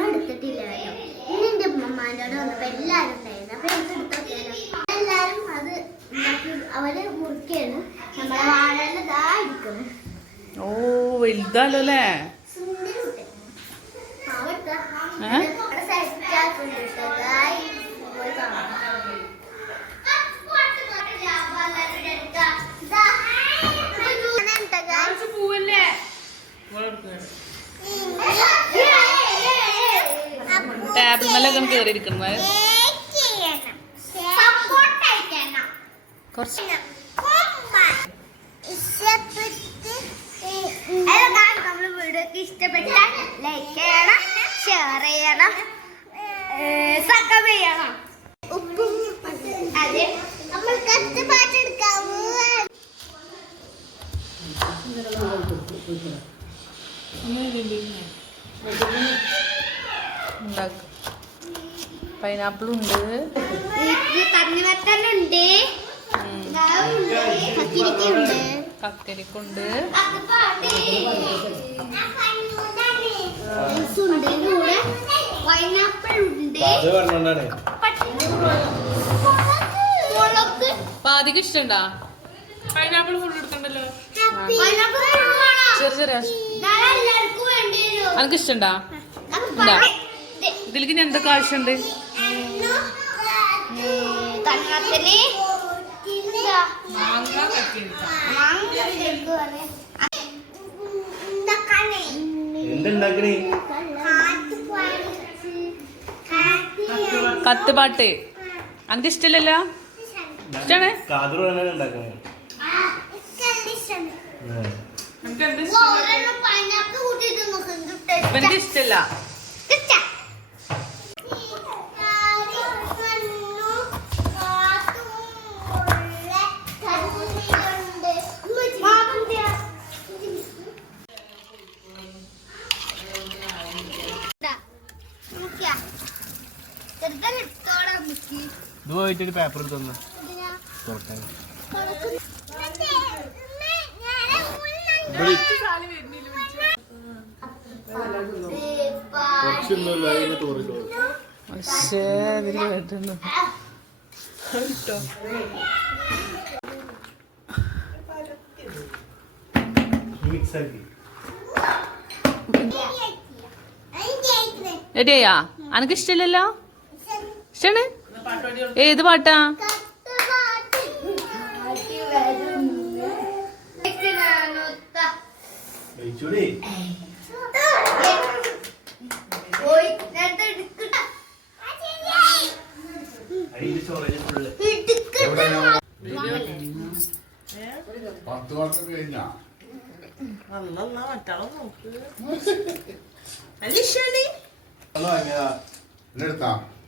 ഒന്നും എടുത്തിട്ടില്ലായിരുന്നു എന്റെ എന്റെ ഉമ്മമാനോട് വന്നപ്പോൾ എല്ലാവരും അപ്പോൾ എനിക്ക് എടുത്തൊക്കെയാണ്. എല്ലാവരും അത് അവർ മുറിക്കാണ്. നമ്മളെ വാഴയിൽ ഇതാ ഓ വലുതാലോ അല്ലേ സുന്ദരി കുട്ടി. അവിടെ സെറ്റ് ടേബിൾ മേലൊക്കെ കയറി ഇരിക്കുന്നത് Support ആയിട്ടാണ്. കുറച്ച്. ഇഷ്ടപ്പെട്ടാൽ ലൈക്ക് ചെയ്യണം ഷെയർ ചെയ്യണം സബ്സ്ക്രൈബ് ചെയ്യണം. ഉപ്പും അതെ. നമ്മൾ കത്ത് പൈനാപ്പിളും ഉണ്ട് വീട്ടിൽ കണ്ണിവത്തനുണ്ട് കത്തിരിക്കുണ്ട്. കക്കരിക്കുണ്ട് ഉണ്ട് കൂടെ പൈനാപ്പിൾ ഉണ്ട് കക്കരിക്കുണ്ട് പാതിക്ക് ഇഷ്ടണ്ടാ? പൈനാപ്പിൾ ഫുൾ എടുക്കണ്ടല്ലോ. പൈനാപ്പിൾ ചെറിയ ചെറിയ അനക്കിഷ്ടണ്ടാ അനക്ക് ഇഷ്ടണ്ടാ. ഇതിലേക്ക് ഞാൻ എന്തൊക്കെ ആവശ്യമുണ്ട്? കത്ത് പാട്ട്. അനക്ക് ഇഷ്ടല്ലല്ലോ? ഇഷ്ടാണ്? ഇഷ്ടല്ല? ഇത് പോയിട്ട് ഒരു പേപ്പർ എടുത്ത് തന്നെ? തുറക്കാൻ. പക്ഷേ കേട്ടുണ്ട് മിക്സ് ആക്കി റെഡിയാ അനക്ക് ഇഷ്ടല്ലല്ലോ ഇഷ്ടാണ് ഏത് പാട്ടാ? പത്ത് വർഷം കഴിഞ്ഞാ? എന്നെടുത്താ ജലദോഷം എടുത്തു അത് കൊടുത്തു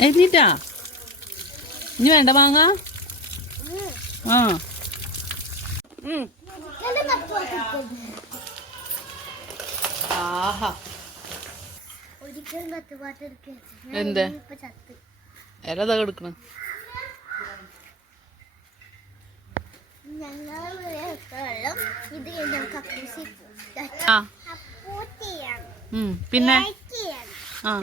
എന്നിട്ടാ ഇനി വേണ്ട മാങ്ങ ആ. ആഹാ എന്ത്? ഏതാ എടുക്കണം ഞങ്ങൾ ഇത് കഴിഞ്ഞ് കക്കൂസി ആ. പിന്നെ? ആ.